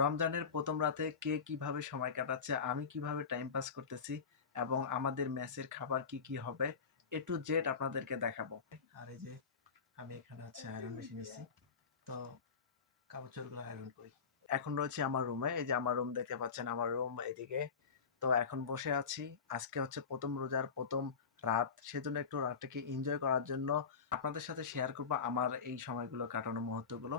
রমজানের প্রথম রাতে কে কীভাবে সময় কাটাচ্ছে, আমি কীভাবে টাইম পাস করতেছি এবং আমাদের মেসের খাবার কি কি হবে এ টু জেড আপনাদেরকে দেখাবো। আর এই যে আমি এখানে হচ্ছে আয়রন মেশিন নিছি তো কাপড় চোপড়গুলো আয়রন করি। এখন রয়েছে আমার রুমে এই যে আমার রুম দেখতে পাচ্ছেন, আমার রুম এদিকে। তো এখন বসে আছি। আজকে হচ্ছে প্রথম রোজার প্রথম রাত, সেজন্য একটু রাতটাকে এনজয় করার জন্য আপনাদের সাথে শেয়ার করব আমার এই সময়গুলো কাটানো মুহূর্তগুলো।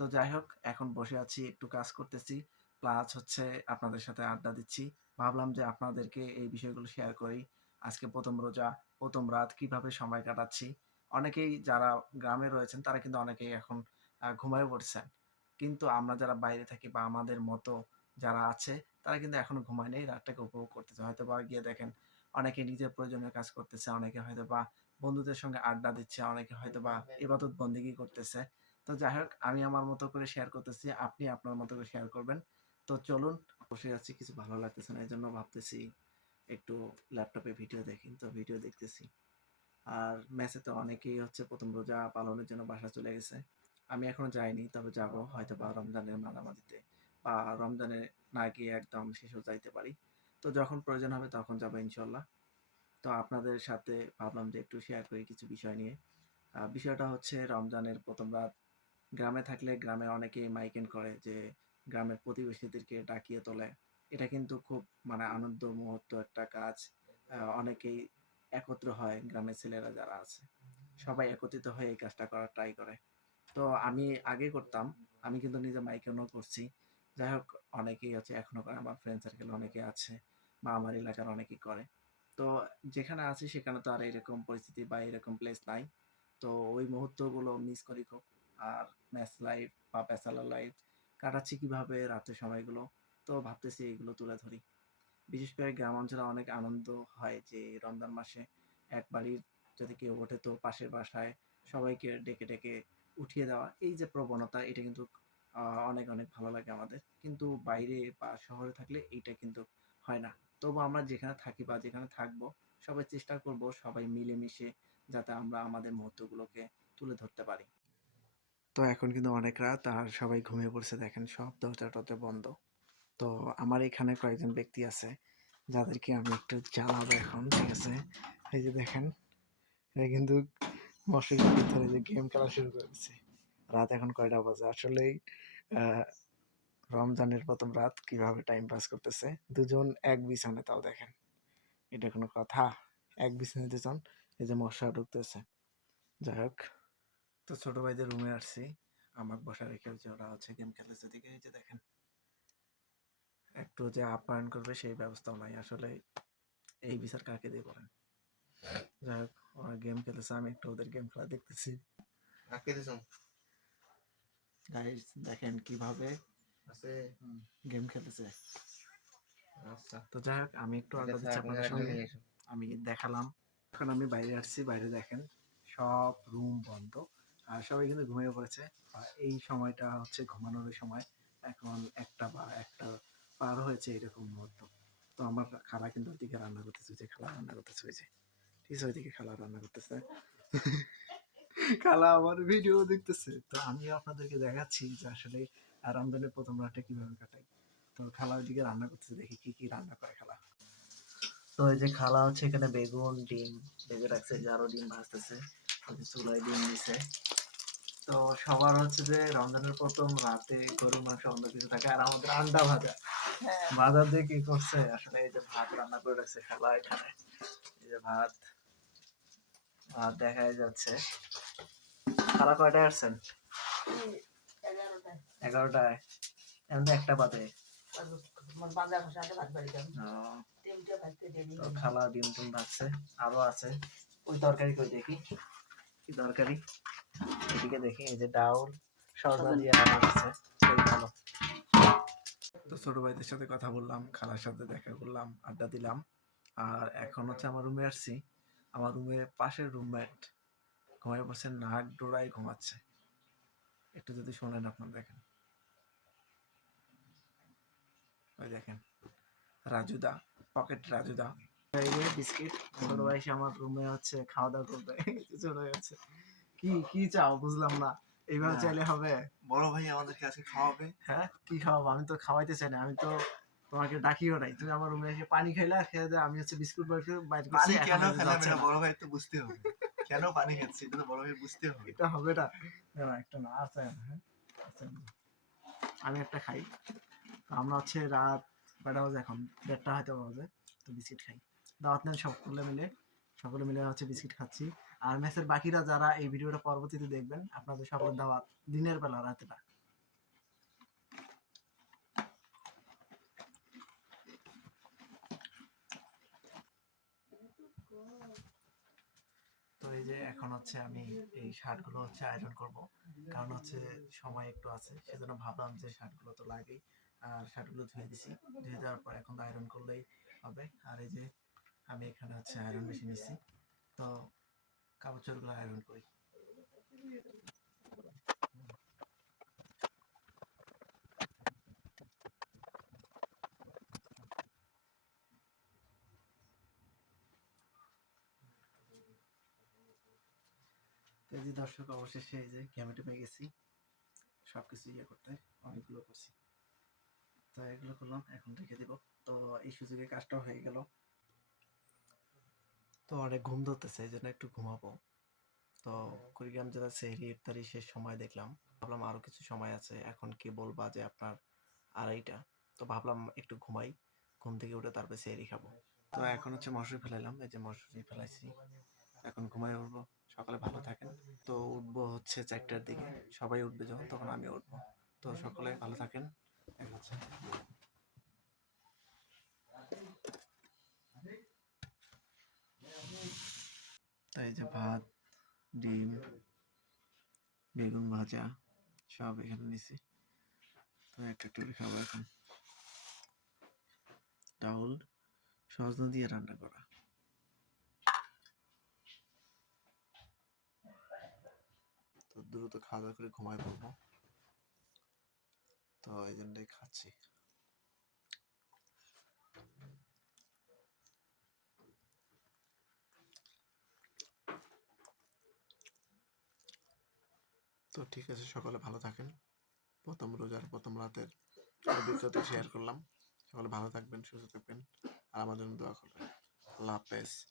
তো যাই হোক এখন বসে আছি একটু কাজ করতেছি। প্লাস হচ্ছে আপনাদের সাথে আড্ডা দিচ্ছি। ভাবলাম যে আপনাদেরকে এই বিষয়গুলো শেয়ার করি। আজকে প্রথম রোজা প্রথম রাত কীভাবে সময় কাটাচ্ছি? অনেকেই যারা গ্রামে রয়েছেন তারা কিন্তু অনেকেই এখন ঘুমায় পড়ছেন। কিন্তু আমরা যারা বাইরে থাকি বা আমাদের মতো যারা আছে তারা কিন্তু এখনও ঘুমায় নেই রাতটাকে উপভোগ করতেছে। হয়তো বা গিয়ে দেখেন অনেকে নিজের প্রয়োজনীয় কাজ করতেছে অনেকে হয়তো বা বন্ধুদের সঙ্গে আড্ডা দিচ্ছে অনেকে হয়তো বা ইবাদত বন্দিগি করতেছে। তো যাই হোক, আমি আমার মতো করে শেয়ার করতেছি, আপনি আপনার মতো করে শেয়ার করবেন। তো চলুন বসে আছি কিছু ভালো লাগতেছে না এই জন্য ভাবতেছি একটু ল্যাপটপে ভিডিও দেখি। তো ভিডিও দেখতেছি। আর ম্যাচে তো অনেকেই হচ্ছে প্রথম রোজা পালনের জন্য বাসা চলে গেছে। আমি এখনও যাইনি, তবে যাব হয়তো বা রমজানের মাঝামাঝিতে বা রমজানে না গিয়ে একদম শেষও যাইতে পারি। তো যখন প্রয়োজন হবে তখন যাব ইনশাল্লাহ তো আপনাদের সাথে ভাবলাম যে একটু শেয়ার করি কিছু বিষয় নিয়ে। বিষয়টা হচ্ছে রমজানের প্রথম রাত গ্রামে থাকলে গ্রামে অনেকেই মাইকেন করে যে, গ্রামের প্রতিবেশীদেরকে ডাকিয়ে তোলে। এটা কিন্তু খুব মানে আনন্দ মুহূর্ত একটা কাজ। অনেকেই একত্র হয় গ্রামের ছেলেরা যারা আছে। সবাই একত্রিত হয়ে এই কাজটা করার ট্রাই করে। তো আমি আগে করতাম, আমি কিন্তু নিজে মাইকেনও করছি। যাই হোক, অনেকেই আছে, এখনও করে, আমার ফ্রেন্ড সার্কেল অনেকে আছে, বা আমার এলাকার অনেকেই করে। তো যেখানে আছি সেখানে তো আর এরকম পরিস্থিতি বা এরকম প্লেস নাই। তো ওই মুহূর্তগুলো মিস করি খুব। আর ম্যাচ লাইফ বা ব্যাচেলার লাইফ কাটাচ্ছি কীভাবে, রাতের সময়গুলো? তো ভাবতেছি এগুলো তুলে ধরি। বিশেষ করে গ্রাম অঞ্চলে অনেক আনন্দ হয় যে রমজান মাসে এক বাড়ির যদি কেউ ওঠে তো পাশের বাসায় সবাইকে ডেকে ডেকে উঠিয়ে দেওয়া। এই যে প্রবণতা, এটা কিন্তু অনেক অনেক ভালো লাগে আমাদের। কিন্তু বাইরে বা শহরে থাকলে এইটা কিন্তু হয় না। তবু আমরা যেখানে থাকি বা যেখানে থাকব, সবাই চেষ্টা করব সবাই মিলেমিশে যাতে আমরা আমাদের মুহূর্তগুলোকে তুলে ধরতে পারি। তো এখন কিন্তু অনেক রাত, আর সবাই ঘুমিয়ে পড়ছে দেখেন, সব দরজা টরজা বন্ধ। তো আমার এখানে কয়েকজন ব্যক্তি আছে, যাদেরকে আমি একটু জ্বালাবো এখন, ঠিক আছে? এই যে দেখেন কিন্তু ভিতরে যে গেম খেলা শুরু করেছে রাত এখন কয়টা বাজে? আসলেই রমজানের প্রথম রাত কীভাবে টাইম পাস করতেছে? দুজন এক বিছানে তাও দেখেন। এটা কোনো কথা? এক বিছানে দুজন, এই যে মশা ঢুকতেছে। যাই হোক। তো ছোট ভাইদের রুমে আসছি। আমাকে বসা রেখে হচ্ছে ওরা হচ্ছে গেম খেলতেছে দিকে এই যে দেখেন। একটু যে আপ্যায়ন করবে সেই ব্যবস্থাও নাই। আসলে এই বিচার কাকে দিয়ে করেন? যাই হোক ওরা গেম খেলতেছে আমি একটু ওদের গেম খেলা দেখতেছি। গাইস দেখেন কীভাবে গেম খেলতেছে। আচ্ছা। তো যাই হোক আমি একটু আড্ডা দিচ্ছি আপনাদের সঙ্গে আমি দেখালাম। এখন আমি বাইরে আসছি বাইরে দেখেন সব রুম বন্ধ। আর সবাই কিন্তু ঘুমিয়ে পড়েছে। এই সময়টা হচ্ছে ঘুমানোর সময়। এখন একটা বা একটা পার হয়েছে এরকম মুহূর্ত। তো আমার খালা কিন্তু ওইদিকে রান্না করতেছে যে খালা রান্না করতেছে, ওই যে। ঠিক আছে, ওইদিকে খালা রান্না করতেছে। খালা আমার ভিডিও দেখতেছে। তো আমিও আপনাদেরকে দেখাচ্ছি যে আসলে রমজানের প্রথম রাতটা কীভাবে কাটাই। তো খালা ওইদিকে রান্না করতেছে, দেখি কি কি রান্না করে খালা। তো এই যে খালা হচ্ছে এখানে বেগুন, ডিম ভেজে রাখছে যে আরও ডিম ভাজতেছে চুলায় ডিম দিছে। তো সবার হচ্ছে যে রমজানের প্রথম রাতে গরুর মাংস অন্য কিছু থাকে আর আমাদের আন্ডা ভাজা। ভাজা দিয়ে কি করছে? আসলে এই যে ভাত রান্না করে রাখছে খালা এখানে। এই যে ভাত ভাত দেখাই যাচ্ছে। খালা কয়টায় আসছেন? এগারোটায়। এখন তো একটা বাদে খালা ডিম টিম ভাজছে আরও আছে। ওই তরকারি কই দেখি। কি তরকারি এদিকে দেখি এই যে ডাউল সজনা দিয়ে রান্না ভালো। তো ছোট ভাইদের সাথে কথা বললাম খালার সাথে দেখা করলাম আড্ডা দিলাম। আর এখন হচ্ছে আমার রুমে আসছি। আমার রুমে পাশের রুমমেট ঘুমায় পড়ছে নাক ডোরায় ঘুমাচ্ছে। একটু যদি শোনেন আপনার দেখেন। ওই দেখেন রাজুদা পকেট রাজুদা। বিস্কিট ছোট ভাই আমার রুমে হচ্ছে খাওয়া দাওয়া করবে চলে গেছে কি কি চাও? বুঝলাম না। এইভাবে চাইলে হবে। বড় ভাই আমাদেরকে আজকে খাওয়াবে। হ্যাঁ কি খাওয়াবো? আমি তো খাওয়াইতে চাই না আমি তো তোমাকে ডাকিও নাই। তুমি আমার রুমে এসে পানি খাইলা খেয়ে দিয়ে আমি হচ্ছে বিস্কুট বাইর পানি কেন খেলাম? এটা বড় ভাই তো বুঝতে হবে। কেন পানি খাচ্ছি? এটা তো বড় ভাই বুঝতে হবে। এটা হবে না। একটা না আছে হ্যাঁ? আমি একটা খাই। আমরা হচ্ছে রাত কয়টা বাজে এখন দেড়টা হয়তো বাজে তো বিস্কিট খাই। দাওয়াত নেন সকলে মিলে। সকলে মিলে হচ্ছে বিস্কিট খাচ্ছি। আর বাকিরা যারা এই ভিডিওটা পরবর্তীতে দেখবেন, আপনাদের সকলের দাওয়াত দিনের বেলা তো এই যে এখন হচ্ছে আমি এই শার্টগুলো হচ্ছে আয়রন করব। কারণ হচ্ছে সময় একটু আছে, সেজন্য ভাবলাম যে শার্টগুলো তো লাগেই। আর শার্টগুলো ধুয়ে দিছি। ধুয়ে দেওয়ার পর এখন আয়রন করলেই হবে। আর এই যে আমি এখানে হচ্ছে আয়রন মেশিন নিছি তো কাপড় চোপড়গুলো আয়রন করি এই যে দর্শক, অবশেষে এই যে টেমে গেছি। সবকিছু ইয়ে করতে অনেকগুলো করছি। তো এগুলো করলাম, এখন রেখে দিব। তো এই সুযোগে কাজটাও হয়ে গেল। তো অনেক ঘুম ধরতেছে এই জন্য একটু ঘুমাবো। তো কুড়িগ্রাম জেলার সেহরি ইফতারি শেষ সময় দেখলাম। ভাবলাম আরও কিছু সময় আছে এখন কি বলবা যে আপনার আড়াইটা। তো ভাবলাম একটু ঘুমাই ঘুম থেকে উঠে তারপরে সেহরি খাব। তো এখন হচ্ছে মশুরি ফেলাইলাম এই যে মশুরি ফেলাইছি। এখন ঘুমাই উঠবো সকালে ভালো থাকেন। তো উঠবো হচ্ছে চারটার দিকে সবাই উঠবে যখন তখন আমি উঠবো। তো সকলে ভালো থাকেন দেখা হচ্ছে তো এই যে ভাত, ডিম, বেগুন ভাজা, সব এখানে নিছি। তো একটা একটু খাব এখন। ডাউল সজনা দিয়ে রান্না করা। তো দ্রুত খাওয়া দাওয়া করে ঘুমায় পড়ব। তো এই জন্যই খাচ্ছি। তো ঠিক আছে, সকলে ভালো থাকেন। প্রথম রোজার প্রথম রাতের অভিজ্ঞতা শেয়ার করলাম। সকলে ভালো থাকবেন, সুস্থ থাকবেন। আর আমার জন্য দোয়া করবেন। আল্লাহ হাফেজ।